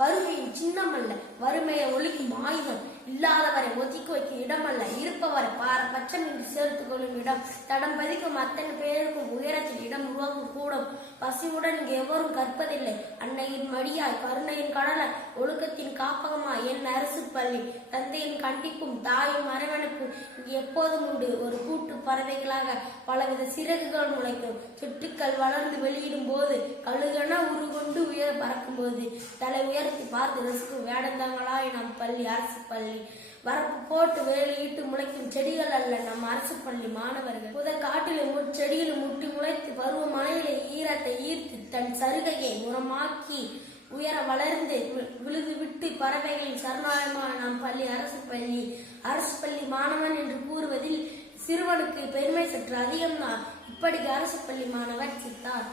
வறுமையின் சின்னம் அல்ல, வறுமையை ஒழிக்கும் ஆயுதம். இல்லாதவரை ஒதுக்கி வைக்கும் இடம் அல்ல, இருப்பவரை பச்சமின்றி சேர்த்துக் கொள்ளும் இடம். தடம் பதிக்கும் அத்தனை பேருக்கும் உயரத்தில் இடம் உருவாக்கும் கூடும். பசியுடன் இங்கு எவரும் கற்பதில்லை. அன்னையின் மடியாய், கருணையின் கடலாய், ஒழுக்கத்தின் காப்பகமாய் என் அரசு பள்ளி. தந்தையின் கண்டிப்பும் தாயும் அரவணைப்பும் இங்கு எப்போதும் உண்டு. ஒரு கூட்டு பறவைகளாக பலவித சிறகுகள் முளைக்கும். சிட்டுக்கள் வளர்ந்து வெளியிடும் போது, கழுகென உருகொண்டு உயர பறக்கும் போது, தலை உயர்த்தி பார்த்து ரசிக்கும் வேடந்தாங்களாய் நம் பள்ளி அரசு பள்ளி. வரப்பு போட்டு வேலையிட்டு முளைக்கும் செடிகள் அல்ல நம் அரசு பள்ளி மாணவர்கள். புத காட்டிலும் செடியிலும் முட்டி முளைத்து பருவ மழையிலே ஈரத்தை ஈர்த்து தன் சருகையை உரமாக்கி உயர வளர்ந்து விழுது விட்டு பறவைகளின் சரணாலயமான நம் பள்ளி அரசு பள்ளி. அரசு பள்ளி மாணவன் என்று கூறுவதில் சிறுவனுக்கு பெருமை சற்று அதிகம்தான். இப்படிக்கு அரசு பள்ளி மாணவர் சித்தார்.